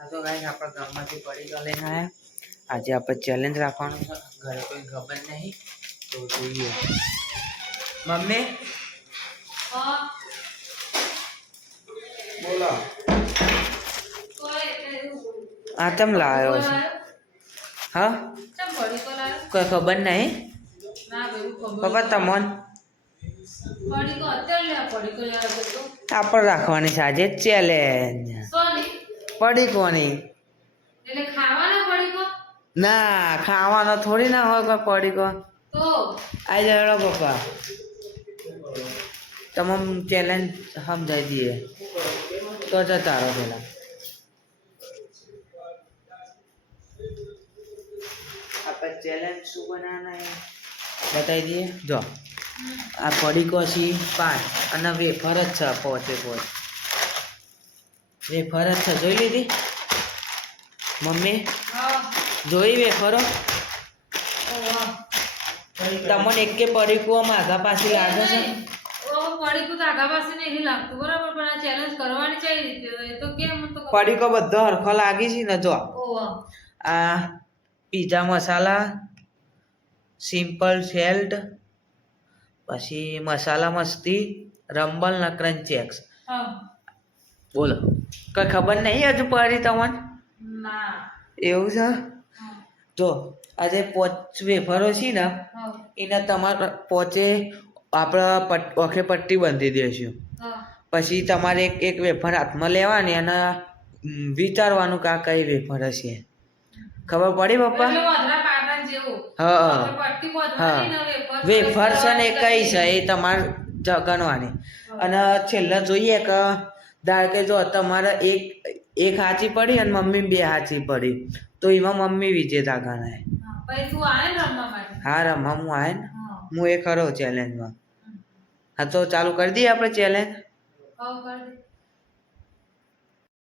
આ તો ગાઈસ આપણા ગામમાંથી પડીકા લઈને આવ્યા. આજે આપણે ચેલેન્જ રાખવાનું છે. ઘરે કોઈ ખબર નહીં તો જોઈએ. મમ્મી બોલો. આ તમ લાવ્યો છે? હા કોઈ ખબર નહીં પપ્પા તમોન આપણે રાખવાની છે આજે ચેલેન્જ. પડીકોની ના ખાવાનો થોડી ના હોય કોઈ પડીકો. આઈ જાડો પપ્પા તમામ ચેલેન્જ સમજાઈ દઈએ તો જતા રહો. પેલા આપણે ચેલેન્જ શું બનાવવાના બતાવી દઈએ. જો આ પડીકો છે 5 અને વેફર જ છે 5 વેફર જ છે. જોઈ લીધી મમ્મી? જોઈ વેફરો? તમને એક કે પડીકો માગા પાછી લાગે છે? પડીકો બધો હરખો લાગી છે ને. જો આ પીઝા મસાલા, સિમ્પલ સેલ્ટ, પછી મસાલા મસ્તી, રંબલ ને ક્રન્ચેક્સ. બોલો કઈ ખબર નહીં હજુ પડી તમને? એવું છે? જો આજે 5 વેફરો છે ને એને તમારે 5 આપણે ઓખે પટ્ટી બાંધી દઈશું. પછી તમારે એક વેફર હાથમાં લેવાની અને વિચારવાનું કે આ કઈ વેફર હશે. ખબર પડી પપ્પા? હા હા વેફર છે ને કઈ છે એ તમારે ગણવાની. અને છેલ્લે જોઈએ કે ધાર કે જો તમારે એક સાચી પડી અને મમ્મી 2 સાચી પડી તો એમાં મમ્મી વિજેતા ગણાય. હા રમવા હું આવે ને હું એ ખરો ચેલેન્જમાં. હા તો ચાલુ કરી દઈએ આપણે ચેલેન્જ.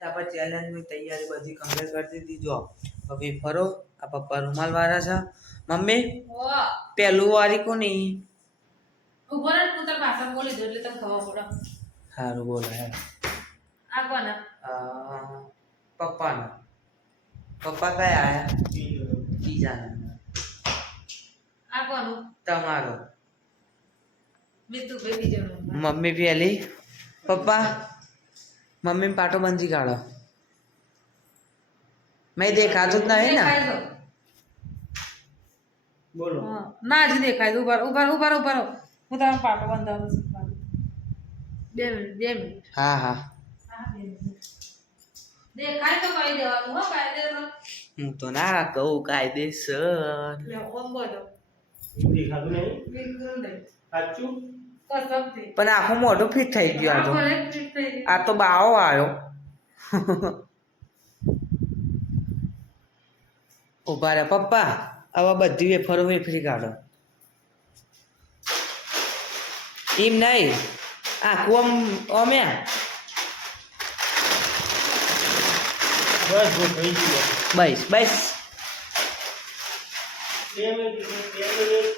આપણે ચેલેન્જની તૈયારી બધી કમ્પ્લીટ કરી દીધી. જો હવે ફરો આ પપ્પા રૂમાલ વાળા છે. મમ્મી પેલું વાળી કોની? સારું બોલો. પપ્પાનો. પપ્પા કયા આયા? બીજાના. તમારો. મમ્મી પેલી. પપ્પા મમ્મી પાટો બંધી કાઢો. મેં દેખાતું જ નહીં ને. બોલો ના જ દેખાય. ઉભા હું તમારો પાટો બંધાવું છું. 2 મિનિટ. હા હા દેખાય તો કહી દેવાનું હો કાયદેસર. હું તો ના કહું કાયદેસર. દેખાતું નહીં બિલકુલ નહીં. સાચું પણ આખું મોઢું ફિટ થઈ ગયું. આ તો બાવો આવ્યો. ઉભા રે પપ્પા હવે બધી વેફરો વેફરી કાઢો. એમ નહીં આખું અમે બસ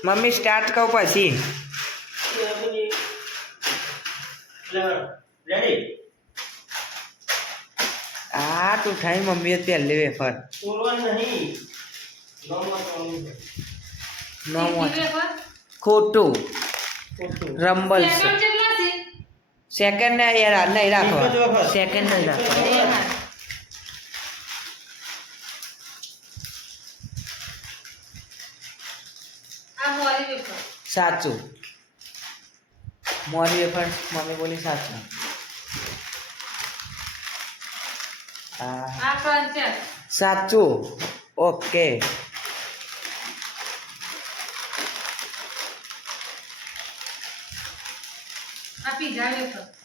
મમ્મી સ્ટાર્ટ કહું પછી. આ તું થાય મમ્મીએ પહેલી વેફર ખોટું રંબલ સેકન્ડ યાર નહીં રાખવા. સેકન્ડ નહીં રાખવા. સાચું મોરી વેફર મમ્મી બોલી સાચું. સાચું ઓકે.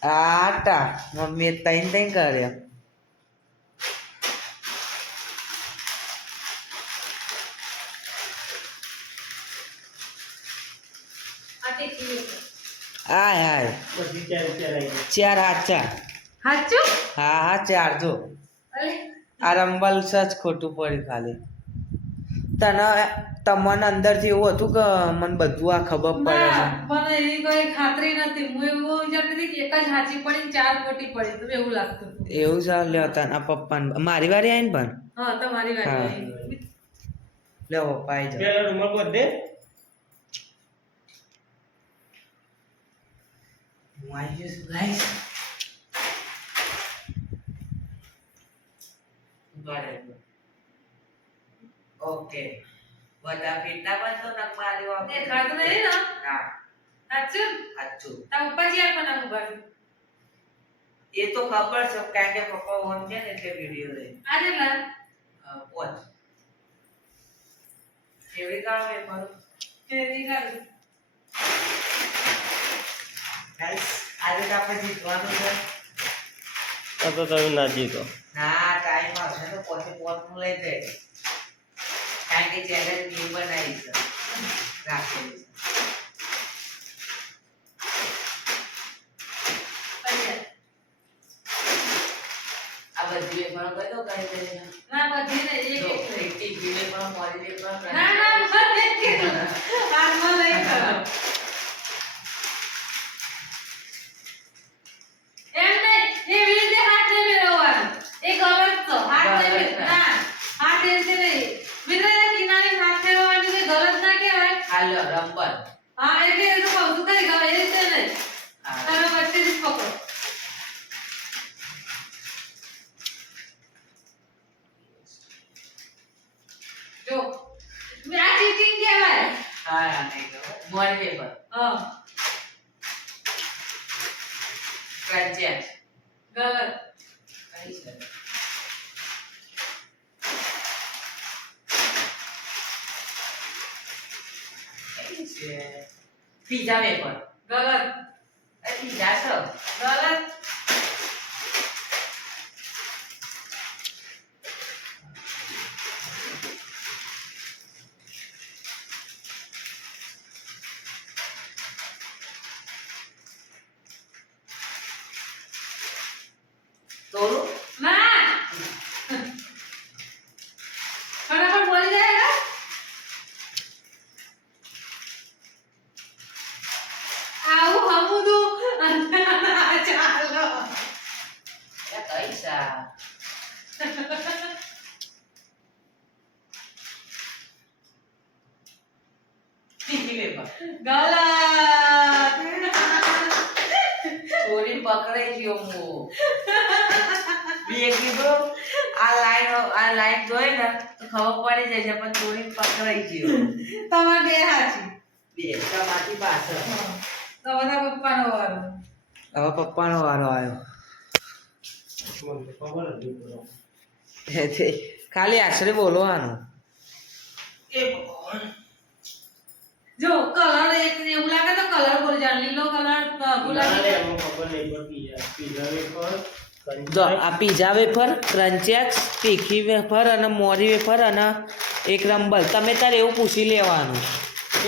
આટા મમ્મીએ 3 કર્યા. હાય હાય 4 હાચા. હા 4 જો આ રંબલ સચ ખોટું પડ્યું ખાલી. તમને અંદરથી એવું હતું કે મને બધું આ ખબર પડે છે? મને એની કોઈ ખાતરી નથી. હું એવું વિચારતી હતી કે એક જ સાચી પડી ને 4 ખોટી પડી, તો એવું લાગતું હતું. એવું છે? લ્યો તારા પપ્પા મારી વારી આવીને પણ હા તમારી વાત હા. આવી. લ્યો પપ્પા આવી જાઓ. પેલા રૂમાલ બધે હું આવી ગયો છું ગાઈસ. ઓકે બધા પીટા બંધ તો નક મારી વાત દેખાતું નહીં ને? ના સાચું? સાચું. તારા પપ્પા જ્યાં પણ આમ ઉભા છે. એ તો ખબર છે કારણ કે પપ્પા ઓન છે ને એટલે વિડિયો લે. આ કેટલા? પોચ કેવી કામ એ પર કેવી કર? ગાઈસ આજે તો આપણે જીતવાનું છે. તો તમે ના જીતો. ના ટાઈમ આવશે તો પોતે પોત નું લઈ દે કારણ કે ચેલેન્જ ની બનાવી છે રાખેલી છે. આ બધી વેફરો કઈ દો કઈ દે ના બધી ને એક એક એક ટીવી વેફરો મોરી વેફરો ના ના મને કીધું હાથમાં લઈ કરો. એમ નહીં, એવી રીતે હાથ નહીં ફેરવવાનો. એ ગલત તો. હાથ નહીં ફેરવ- ના, હાથ એવી રીતે નહીં. મિત્રના કિનારે હાથ ફેરવવાની કોઈ ગલત ના કહેવાય. હાલો રંબર હા, એટલે એ તો કહું છું ખરી કે હવે એ રીતે નહીં. તમે વચ્ચેથી જ પકડો. જો, આ cheating કહેવાય. હા નહીં ખબર મોરી વેફર હા, ક્રન્ચેસ ગલત. કઈ છે કઈ છે પીઝા વેફર ગલત. એ પીઝા છે ગલત. તોરું ના. ફટાફટ બોલી જાય ને. આવું હમુદું. ચાલો. એ કઈ છે તીખી વેફર ગલત. ચોરી પકડાઈ ગયો હું મેં કીધું આ લાઈન જોઈ ને તો ખબર પડી જશે પણ ચોરી પકડાઈ ગયો તમારે બે હાચી. બે તમારી પાછળ તો બધા પપ્પાનો વારો. હવે પપ્પાનો વારો આવ્યો મને તો ખબર જ નહીં પડે. ખાલી આશરે બોલવાનું એ ભગવાન. જો કલર એક ને એવું લાગે તો કલર બોલ જા. લીલો કલર ના લે, ગુલાબી. એમાં ખબર નહીં પડતી યાર. પીઝા વેફર, જો આ પીઝા વેફર ક્રન્ચેક્સ તીખી વેફર અને મોરી વેફર અને એક રંબલ તમે તારે એવું પૂછી લેવાનું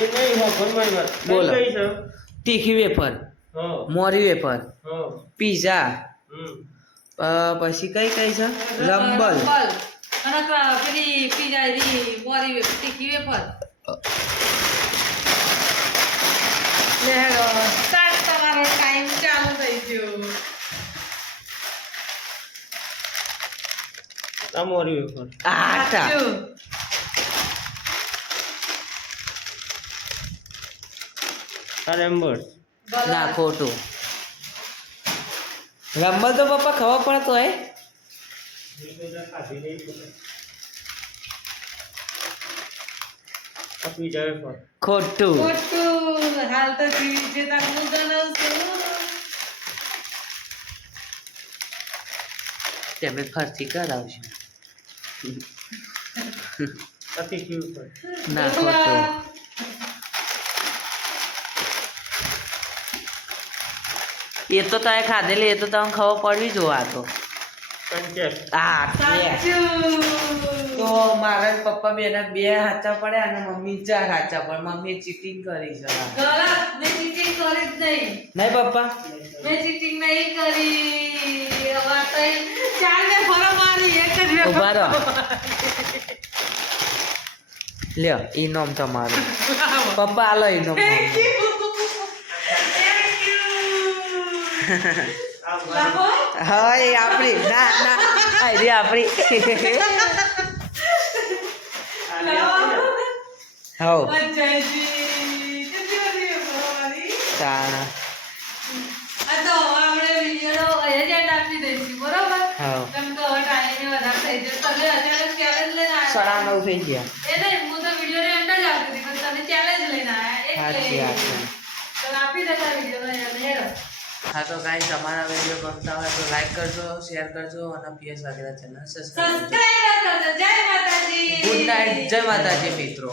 એ નહીં ખબર મારી વાત. બોલો. કઈ છે? તીખી વેફર હા મોરી વેફર હા પીઝા હમ પછી કઈ કઈ છે રંબલ અને પેલી પીઝા રી મોરી વેફર તીખી વેફર. લે હેલો સ્ટાર્ટ. તમારો ટાઈમ ચાલુ થઈ ગયો. આ મોરી વેફર. આટા સાચું. આ રેમ્બર્સ. ગલત. ના ખોટું રંબલ તો પપ્પા ખબર પડતો હે એ બધા ખાધી નહીં પડે. આ પીઝા વેફર. ખોટું ખોટું. હાલ તો જીવી છે તાર હું જણાવશું. તમે ફરતી કરાવજો આ તીખી વેફર. ના ખોટું એ તો તમે ખાધેલી એ તો તમને ખબર પડવી જો આ તો કંચેક. આ સાચું. તો મારા પપ્પા બેના બે હાચા પડ્યા અને મમ્મી 4 હાચા પડે મમ્મી ચીટિંગ કરી છે ગલત. મેં ચીટિંગ કરી જ નહીં. નહીં પપ્પા મેં ચીટિંગ નહીં કરી. હવે તો 4 ને ફરો મારી એક જ ઉભા રહો લ્યો ઇનામ તમારું પપ્પા આલો ઇનામ થેન્ક યુ લાવો હા એ આપણી ના ના આ રે આપણી લાવો હવ અજયજી કેટલી બધી ભરવાની તાણા આ તો હવે આપણે વિડિયો અહીંયા જ આપી દઈશું બરોબર હા કેમ કે હવે ટાઈમ વધારે થઈ જશે તમે અચાનક ચેલેન્જ લઈને આવ્યા 9:30 થઈ ગયા એ નહીં હું તો વિડિયો ને એન્ડ જ આપતી હતી પણ તમે ચેલેન્જ લઈને આવ્યા સાચી વાત એટલે છે. તો આપી દેતા વિડિયો ને હેડો હા તો ગાઈસ અમારા વિડીયો ગમતા હોય તો લાઈક કરજો શેર કરજો અને પીએસ વાગેરા ચેનલ સબસ્ક્રાઇબ કરજો સબસ્ક્રાઇબ કરજો જય માતાજી ગુડ નાઇટ જય માતાજી મિત્રો